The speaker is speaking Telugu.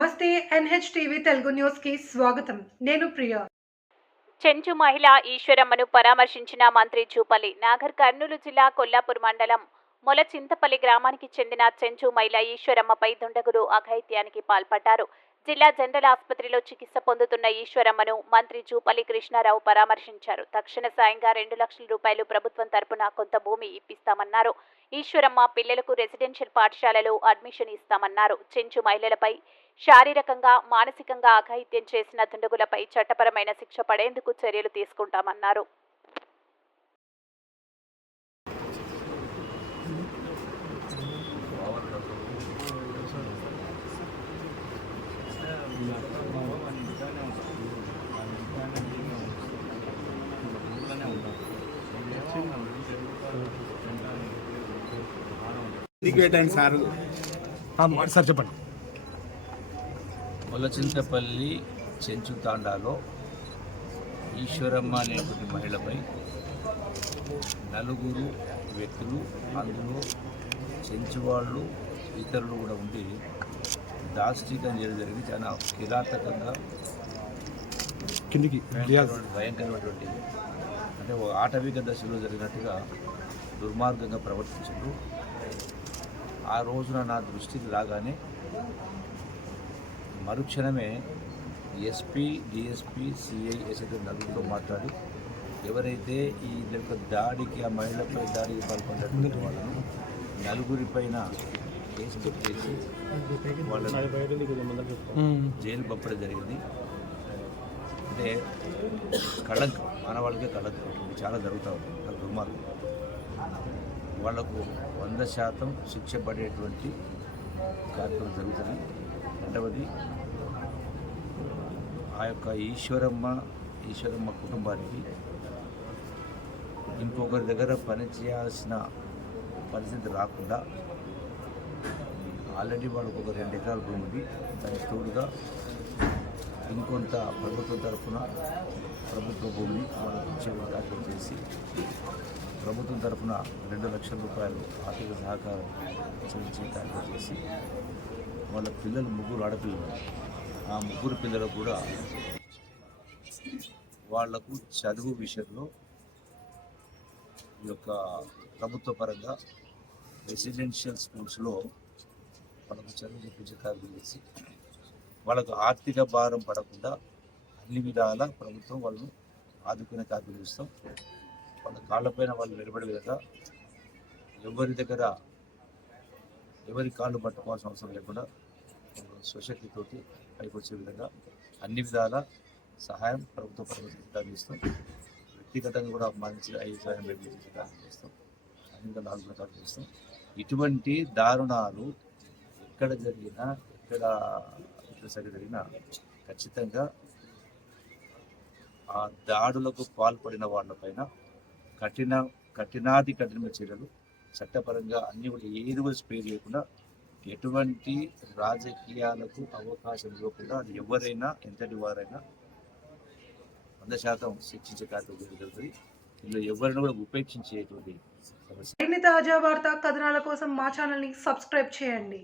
నమస్తే ఎన్హెచ్ టీవీ తెలుగు న్యూస్కి స్వాగతం. నేను ప్రియా. చెంచు మహిళ ఈశ్వరమ్మను పరామర్శించిన మంత్రి చూపల్లి నాగర్ కర్నూలు జిల్లా కొల్లాపూర్ మండలం మొల చింతపల్లి గ్రామానికి చెందిన చెంచు మహిళ ఈశ్వరమ్మపై దుండగులు అఘాయిత్యానికి పాల్పడ్డారు. జిల్లా జనరల్ ఆసుపత్రిలో చికిత్స పొందుతున్న ఈశ్వరమ్మను మంత్రి జూపల్లి కృష్ణారావు పరామర్శించారు. తక్షణ సాయంగా రెండు లక్షల రూపాయలు ప్రభుత్వం తరపున కొంత భూమి ఇప్పిస్తామన్నారు. ఈశ్వరమ్మ పిల్లలకు రెసిడెన్షియల్ పాఠశాలలో అడ్మిషన్ ఇస్తామన్నారు. చెంచు మహిళలపై శారీరకంగా మానసికంగా అఘాయిత్యం చేసిన దుండగులపై చట్టపరమైన శిక్ష పడేందుకు చర్యలు తీసుకుంటామన్నారు. ఎందుకు పెట్టండి సార్ సార్ చెప్పండి. మొలచింతపల్లి చెంచు తాండాలో ఈశ్వరమ్మ అనేటువంటి మహిళపై నలుగురు వ్యక్తులు అందులో చెంచు వాళ్ళు ఇతరులు కూడా ఉండి దాష్టికం చేయడం జరిగింది. చాలా కిరాతకంగా కిందికి భయంకరమైనటువంటి అంటే ఒక ఆటవిక దశలో జరిగినట్టుగా దుర్మార్గంగా ప్రవర్తించారు ఆ రోజున నా దృష్టికి రాగానే మరుక్షణమే ఎస్పీ డిఎస్పీ సిఐ ఎస్ఐ నలుగురితో మాట్లాడి ఎవరైతే ఈ యొక్క దాడికి ఆ మహిళపై దాడికి పాల్పడినటువంటి వాళ్ళను నలుగురిపైన కేసు పెట్టేసి వాళ్ళని జైలు పంపడం జరిగింది. అంటే కళంకం. మానవాళ్ళకే కళంకం. చాలా జరుగుతూ ఉంది. అది దుర్మార్గం. వాళ్ళకు వంద శాతం శిక్ష పడేటువంటి కార్యక్రమం జరుగుతుంది. రెండవది ఆ యొక్క ఈశ్వరమ్మ ఈశ్వరమ్మ కుటుంబానికి ఇంకొకరి దగ్గర పనిచేయాల్సిన పరిస్థితి రాకుండా ఆల్రెడీ వాళ్ళకు ఒక రెండు ఎకరాల భూమి ఉంది. దానికి తోడుగా ఇంకొంత ప్రభుత్వం తరఫున ప్రభుత్వ భూమిని వాళ్ళకి ఇచ్చే కార్యక్రమం చేసి ప్రభుత్వం తరఫున రెండు లక్షల రూపాయలు ఆర్థిక సహకారం చెల్లించే కార్యక్రమం చేసి వాళ్ళ పిల్లలు ముగ్గురు ఆడపిల్లలు. ఆ ముగ్గురు పిల్లలు కూడా వాళ్ళకు చదువు విషయంలో ఈ యొక్క ప్రభుత్వ పరంగా రెసిడెన్షియల్ స్కూల్స్లో వాళ్ళకు చదువు చెప్పించే కార్యక్రమం చేసి వాళ్ళకు ఆర్థిక భారం పడకుండా అన్ని విధాల ప్రభుత్వం వాళ్ళను ఆదుకునే కార్యక్రమం చేస్తాం. వాళ్ళ కాళ్ళపైన వాళ్ళు నిలబడే విధంగా ఎవరి దగ్గర ఎవరి కాళ్ళు పట్టుకోవాల్సిన అవసరం లేకుండా స్వశక్తితోటి పైకి వచ్చే విధంగా అన్ని విధాల సహాయం ప్రభుత్వ పరంగా చేస్తాం వ్యక్తిగతంగా కూడా మంచి ఐదు సహాయం చేస్తాం అన్ని విధాలు ఆలోచన చేస్తాం ఇటువంటి దారుణాలు ఎక్కడ జరిగినా ఎక్కడ ఎక్కడ జరిగినా ఖచ్చితంగా ఆ దాడులకు పాల్పడిన వాళ్ళపైన కఠిన కఠినాది కఠిన చర్యలు. చట్టపరంగా అన్ని కూడా ఏది కూడా స్పేర్ చేయకుండా ఎటువంటి రాజకీయాలకు అవకాశం ఇవ్వకుండా అది ఎవరైనా ఎంతటి వారైనా వంద శాతం శిక్షించే కార్యక్రమం జరుగుతుంది. ఇందులో ఎవరిని కూడా ఉపేక్షించేటువంటి సమస్య. మరిన్ని తాజా వార్తా కథనాల కోసం మా ఛానల్ని సబ్స్క్రైబ్ చేయండి.